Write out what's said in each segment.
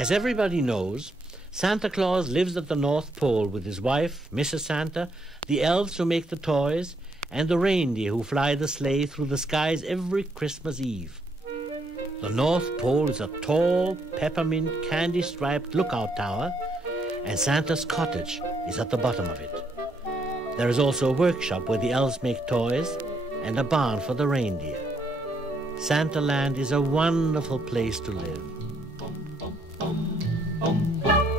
As everybody knows, Santa Claus lives at the North Pole with his wife, Mrs. Santa, the elves who make the toys, and the reindeer who fly the sleigh through the skies every Christmas Eve. The North Pole is a tall, peppermint, candy-striped lookout tower, and Santa's cottage is at the bottom of it. There is also a workshop where the elves make toys and a barn for the reindeer. Santa Land is a wonderful place to live.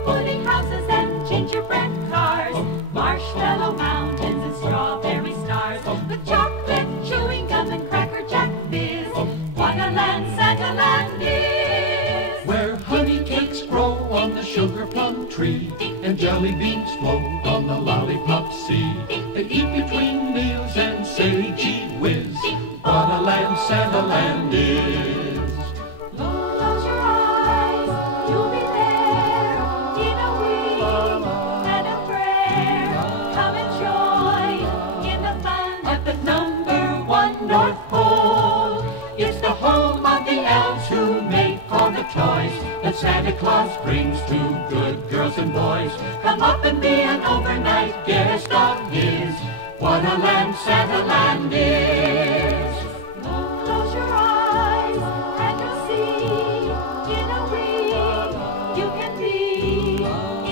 Pudding houses and gingerbread cars, marshmallow mountains and strawberry stars, with chocolate, chewing gum and cracker jack fizz. What a land Santa Land is! Where honey cakes grow on the sugar plum tree, and jelly beans float on the lollipop sea. They eat between meals and say, gee whiz, what a land Santa Land is! Close your eyes, you'll be there, in a wink and a prayer. Come and join in the fun at the #1 North Pole. It's the home of the elves who make all the toys that Santa Claus brings to good girls and boys. Come up and be an overnight guest of his. What a land Santa Land is! Close your eyes and you'll see, in a wink, you can be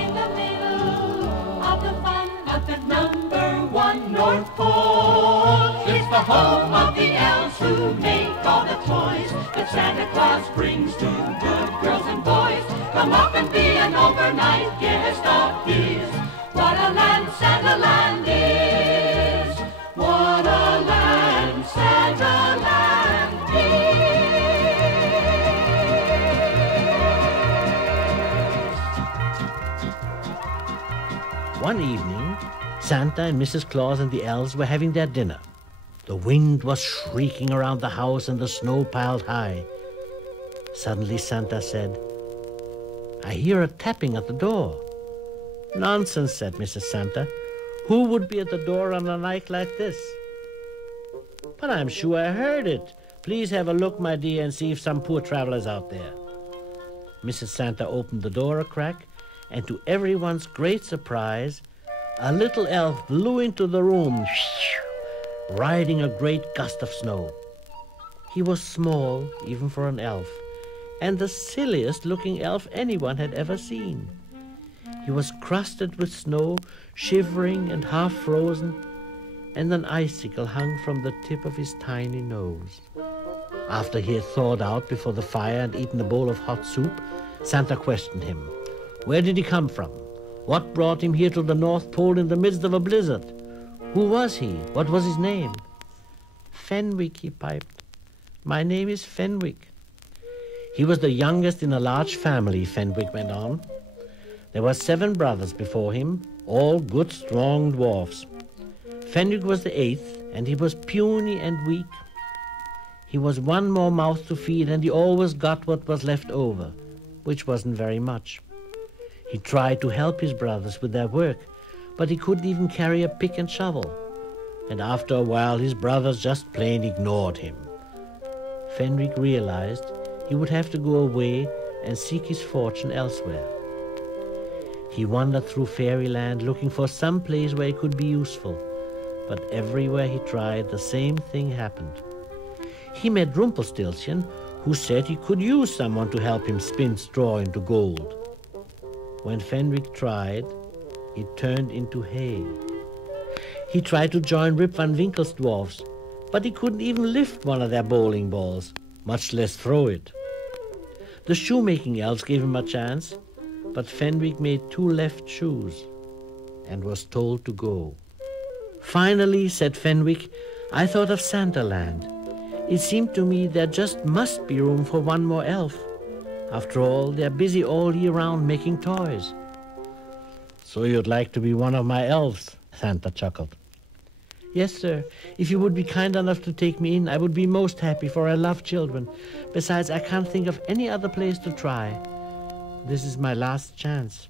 in the middle of the fun at the #1 North Pole. It's the home of the elves who make all the toys that Santa Claus brings to good girls and boys. Come up and be an overnight guest of his. What a land Santa Land is! What a land Santa Land is! One evening, Santa and Mrs. Claus and the elves were having their dinner. The wind was shrieking around the house and the snow piled high. Suddenly Santa said, "I hear a tapping at the door." "Nonsense," said Mrs. Santa. "Who would be at the door on a night like this?" "But I'm sure I heard it. Please have a look, my dear, and see if some poor traveler's out there." Mrs. Santa opened the door a crack, and to everyone's great surprise, a little elf blew into the room, riding a great gust of snow. He was small, even for an elf, and the silliest looking elf anyone had ever seen. He was crusted with snow, shivering and half frozen, and an icicle hung from the tip of his tiny nose. After he had thawed out before the fire and eaten a bowl of hot soup, Santa questioned him. Where did he come from? What brought him here to the North Pole in the midst of a blizzard? Who was he? What was his name? "Fenwick," he piped. "My name is Fenwick." He was the youngest in a large family, Fenwick went on. There were 7 brothers before him, all good, strong dwarfs. Fenwick was the 8th, and he was puny and weak. He was one more mouth to feed, and he always got what was left over, which wasn't very much. He tried to help his brothers with their work, but he couldn't even carry a pick and shovel. And after a while, his brothers just plain ignored him. Fenwick realized he would have to go away and seek his fortune elsewhere. He wandered through fairyland looking for some place where he could be useful, but everywhere he tried, the same thing happened. He met Rumpelstiltskin, who said he could use someone to help him spin straw into gold. When Fenwick tried, it turned into hay. He tried to join Rip Van Winkle's dwarfs, but he couldn't even lift one of their bowling balls, much less throw it. The shoemaking elves gave him a chance, but Fenwick made 2 left shoes and was told to go. "Finally," said Fenwick, "I thought of Santa Land. It seemed to me there just must be room for one more elf. After all, they're busy all year round making toys." "So you'd like to be one of my elves?" Santa chuckled. "Yes, sir. If you would be kind enough to take me in, I would be most happy, for I love children. Besides, I can't think of any other place to try. This is my last chance."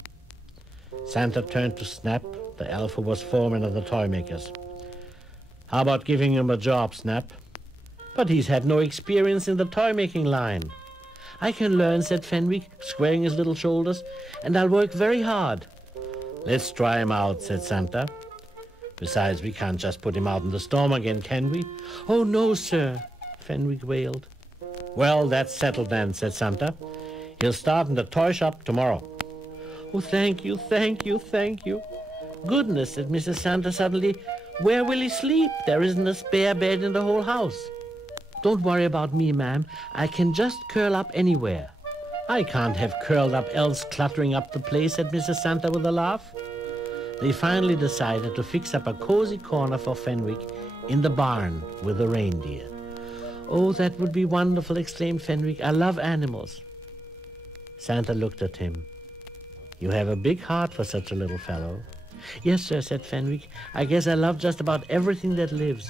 Santa turned to Snap, the elf who was foreman of the toy makers. "How about giving him a job, Snap?" "But he's had no experience in the toy-making line." I can learn, said Fenwick, squaring his little shoulders, and I'll work very hard. Let's try him out, said Santa. Besides, we can't just put him out in the storm again, can we? Oh, no, sir, Fenwick wailed. Well, that's settled then, said Santa. He'll start in the toy shop tomorrow. Oh, thank you, thank you, thank you. Goodness, said Mrs. Santa suddenly, where will he sleep? There isn't a spare bed in the whole house. Don't worry about me, ma'am. I can just curl up anywhere. I can't have curled up elves cluttering up the place, said Mrs. Santa with a laugh. They finally decided to fix up a cozy corner for Fenwick in the barn with the reindeer. Oh, that would be wonderful, exclaimed Fenwick. I love animals. Santa looked at him. You have a big heart for such a little fellow. Yes, sir, said Fenwick. I guess I love just about everything that lives.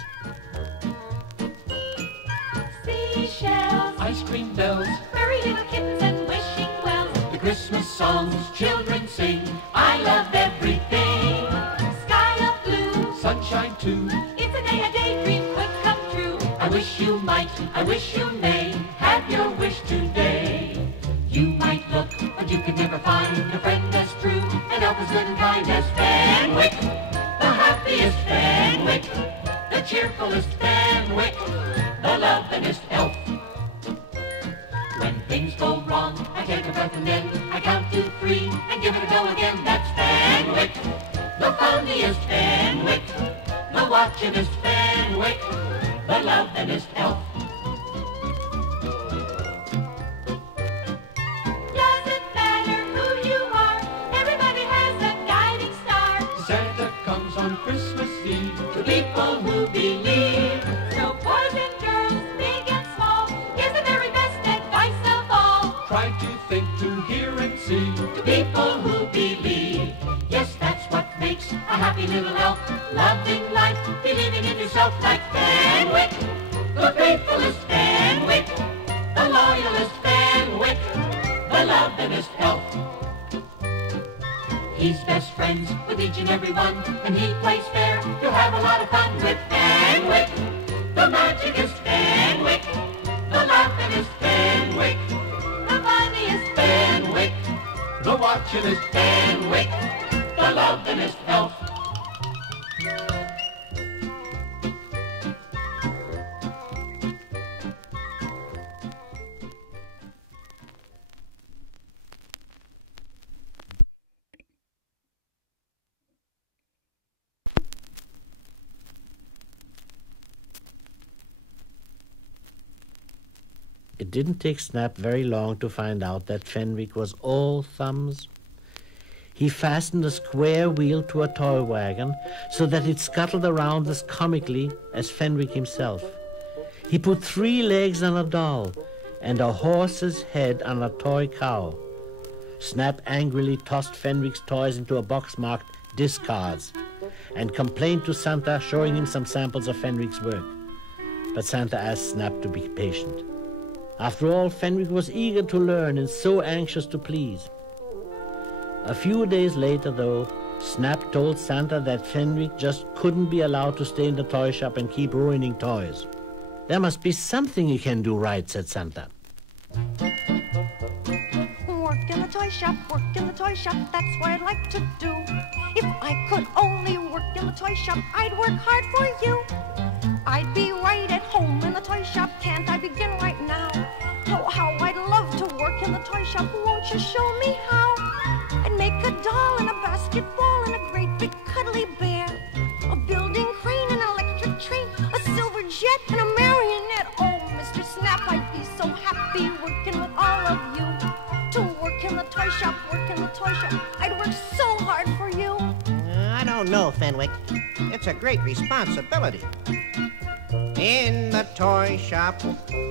Seashells, Ice cream bells, furry little kittens and wishing wells. the Christmas songs children sing. I love everything. Sky of blue, Sunshine too. it's a day a daydream could come true. I wish you might, I wish you may have your wish today. You might look, but you could never find a friend as true and help as good and kind as Fenwick. The happiest Fenwick, the cheerfulest Fenwick, the lovingest elf. When things go wrong, I take a breath and then I count to 3 and give it a go again. That's Fenwick, the funniest Fenwick, the watchingest Fenwick, the lovingest elf. Doesn't matter who you are, everybody has a guiding star. Santa comes on Christmas Eve to people who believe. So boys and girls, big and small, here's the very best advice of all. Try to think, to hear and see, to people who believe. Yes, that's what makes a happy little elf, loving life, believing in yourself like Fenwick, the faithfulest Fenwick, the loyalest Fenwick, the lovingest elf. He's best friends with each and every one, and he plays fair. You'll have a lot of fun with Fenwick, the magicest Fenwick, the laughingest Fenwick, The funniest Fenwick, the watchingest Fenwick, the lovingest elf. It didn't take Snap very long to find out that Fenwick was all thumbs. He fastened a square wheel to a toy wagon so that it scuttled around as comically as Fenwick himself. He put 3 legs on a doll and a horse's head on a toy cow. Snap angrily tossed Fenwick's toys into a box marked discards and complained to Santa, showing him some samples of Fenwick's work. But Santa asked Snap to be patient. After all, Fenwick was eager to learn and so anxious to please. A few days later, though, Snap told Santa that Fenwick just couldn't be allowed to stay in the toy shop and keep ruining toys. There must be something he can do right, said Santa. Work in the toy shop, that's what I'd like to do. If I could only work in the toy shop, I'd work hard for you. I'd be right at home in the toy shop, can't I begin right now? Oh, how I'd love to work in the toy shop, won't you show me how? I'd make a doll and a basketball and a great big cuddly bear, a building crane and an electric train, a silver jet and a marionette. Oh, Mr. Snap, I'd be so happy working with all of you. To work in the toy shop, I'd work so hard for you. I don't know, Fenwick. It's a great responsibility. In the toy shop,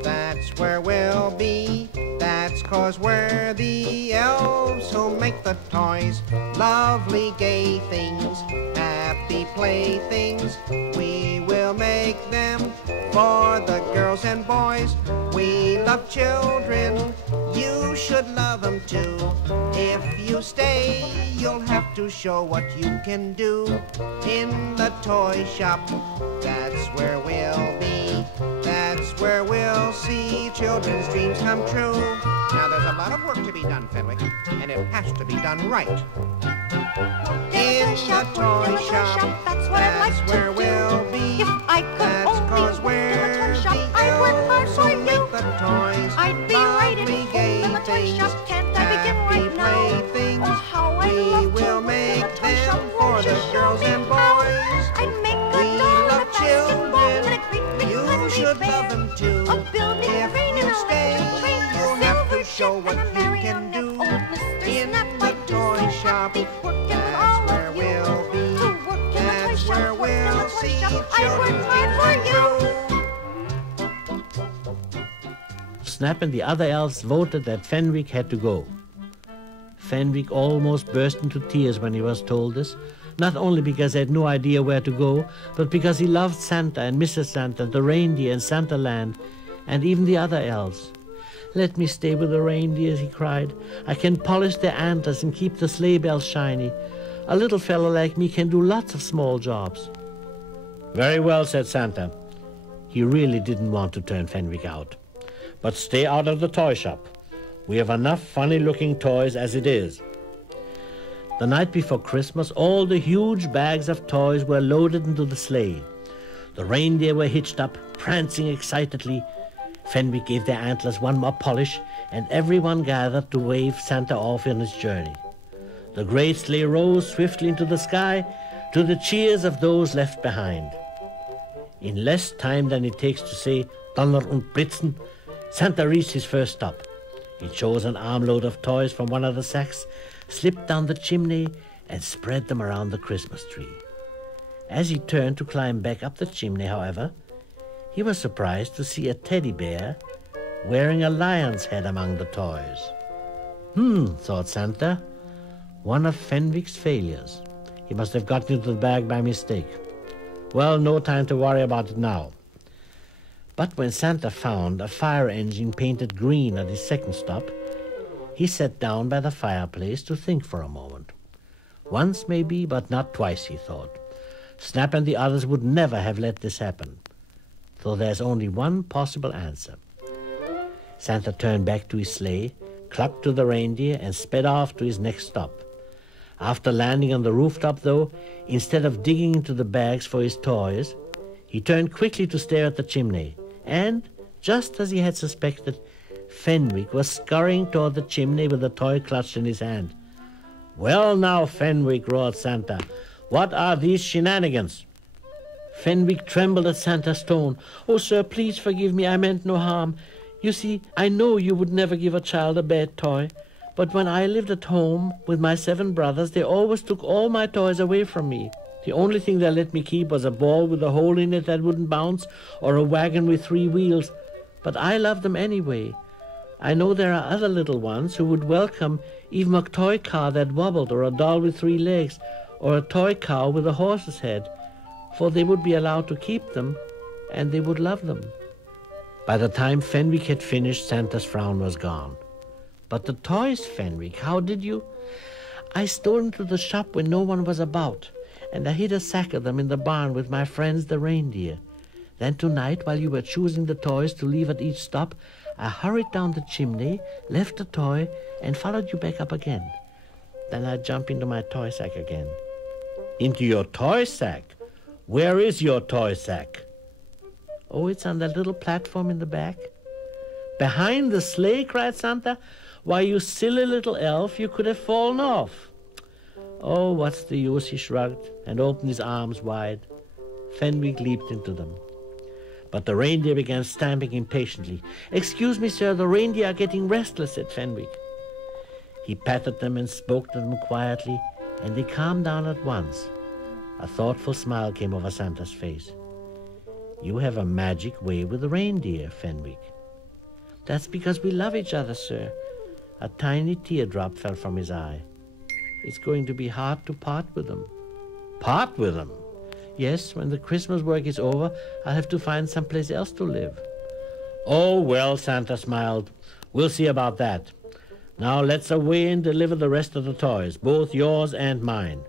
that's where we'll be. That's 'cause we're the elves who make the toys. Lovely, gay things, happy playthings. We will make them for the girls and boys. We love children, you should love them too. If you stay, you'll have to show what you can do. In the toy shop, that's where we'll be. That's That's where we'll see children's dreams come true. Now there's a lot of work to be done, Fenwick, and it has to be done right. In the toy shop, that's what I'd like to where do. we'll be. If I could That's only 'cause work in the toy we're shop, the I'd work hard elves for who you. make the toys. I'd be right at Lovely home in the toy gay shop. things, Can't I begin happy right now? playthings. Oh, how I We love to will work in make the toy them shop. for Won't you the show girls me and how? boys. I'd make a We doll and a love basketball and a children. great big You fuzzy should bear. love them too. A building If crane you and an stay, electric train, a you'll have silver to show ship what and a you can marionette. do. Oh, Mr. In Snap, the I'd be toy so shop, happy working with that's all where of you. we'll be. To work in the toy That's shop, where work in the we'll toy see shop. I'd work children's hard dreams for come you. true. Snap and the other elves voted that Fenwick had to go. Fenwick almost burst into tears when he was told this, not only because he had no idea where to go, but because he loved Santa and Mrs. Santa and the reindeer and Santa Land, and even the other elves. "Let me stay with the reindeers," he cried. "I can polish their antlers and keep the sleigh bells shiny. A little fellow like me can do lots of small jobs." "Very well," said Santa. He really didn't want to turn Fenwick out. "But stay out of the toy shop. We have enough funny-looking toys as it is." The night before Christmas, all the huge bags of toys were loaded into the sleigh. The reindeer were hitched up, prancing excitedly. Fenwick gave their antlers one more polish, and everyone gathered to wave Santa off on his journey. The great sleigh rose swiftly into the sky to the cheers of those left behind. In less time than it takes to say Donner und Blitzen, Santa reached his first stop. He chose an armload of toys from one of the sacks, slipped down the chimney, and spread them around the Christmas tree. As he turned to climb back up the chimney, however, he was surprised to see a teddy bear wearing a lion's head among the toys. Thought Santa, one of Fenwick's failures. He must have gotten into the bag by mistake. Well, no time to worry about it now. But when Santa found a fire engine painted green at his second stop, he sat down by the fireplace to think for a moment. Once maybe, but not twice, he thought. Snap and the others would never have let this happen. So there's only one possible answer. Santa turned back to his sleigh, clucked to the reindeer, and sped off to his next stop. After landing on the rooftop, though, instead of digging into the bags for his toys, he turned quickly to stare at the chimney. And, just as he had suspected, Fenwick was scurrying toward the chimney with a toy clutched in his hand. "Well now, Fenwick," roared Santa, "what are these shenanigans?" Fenwick trembled at Santa's tone. "Oh, sir, please forgive me. I meant no harm. You see, I know you would never give a child a bad toy. But when I lived at home with my 7 brothers, they always took all my toys away from me. The only thing they let me keep was a ball with a hole in it that wouldn't bounce, or a wagon with 3 wheels. But I loved them anyway. I know there are other little ones who would welcome even a toy car that wobbled, or a doll with 3 legs, or a toy cow with a horse's head, for they would be allowed to keep them, and they would love them." By the time Fenwick had finished, Santa's frown was gone. "But the toys, Fenwick, how did you—" "I stole into the shop when no one was about, and I hid a sack of them in the barn with my friends the reindeer. Then tonight, while you were choosing the toys to leave at each stop, I hurried down the chimney, left the toy, and followed you back up again. Then I jumped into my toy sack again." "Into your toy sack? Where is your toy sack?" "Oh, it's on that little platform in the back." "Behind the sleigh?" cried Santa. "Why, you silly little elf, you could have fallen off." "Oh, what's the use?" he shrugged and opened his arms wide. Fenwick leaped into them. But the reindeer began stamping impatiently. "Excuse me, sir, the reindeer are getting restless," said Fenwick. He patted them and spoke to them quietly, and they calmed down at once. A thoughtful smile came over Santa's face. "You have a magic way with the reindeer, Fenwick." "That's because we love each other, sir." A tiny teardrop fell from his eye. "It's going to be hard to part with them." "Part with them?" "Yes, when the Christmas work is over, I'll have to find someplace else to live." "Oh, well," Santa smiled, "we'll see about that. Now let's away and deliver the rest of the toys, both yours and mine.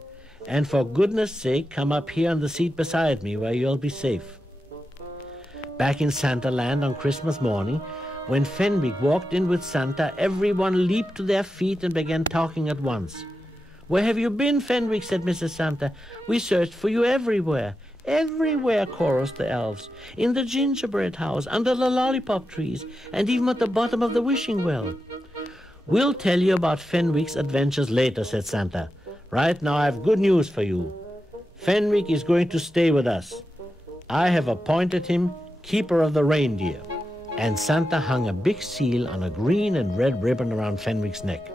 And for goodness sake, come up here on the seat beside me where you'll be safe." Back in Santa Land on Christmas morning, when Fenwick walked in with Santa, everyone leaped to their feet and began talking at once. "Where have you been, Fenwick?" said Mrs. Santa. "We searched for you everywhere." "Everywhere," chorused the elves. "In the gingerbread house, under the lollipop trees, and even at the bottom of the wishing well." "We'll tell you about Fenwick's adventures later," said Santa. "Right now I have good news for you. Fenwick is going to stay with us. I have appointed him keeper of the reindeer." And Santa hung a big seal on a green and red ribbon around Fenwick's neck.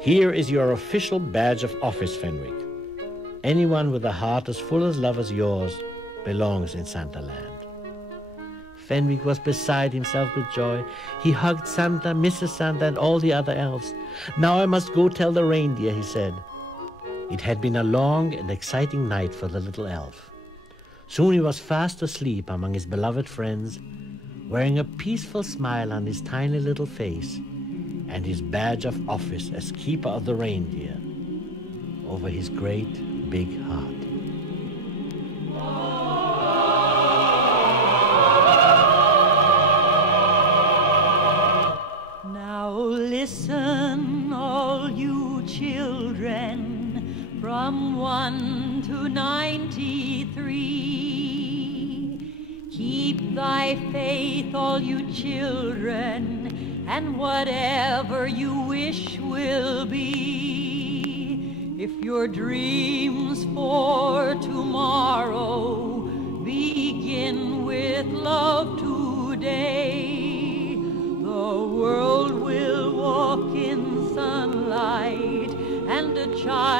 "Here is your official badge of office, Fenwick. Anyone with a heart as full of love as yours belongs in Santa Land." Fenwick was beside himself with joy. He hugged Santa, Mrs. Santa, and all the other elves. "Now I must go tell the reindeer," he said. It had been a long and exciting night for the little elf. Soon he was fast asleep among his beloved friends, wearing a peaceful smile on his tiny little face and his badge of office as keeper of the reindeer over his great big heart. Now listen, all you children, from 1 to 93. Keep thy faith, all you children, and whatever you wish will be. If your dreams for tomorrow begin with love today, the world will walk in sunlight, and a child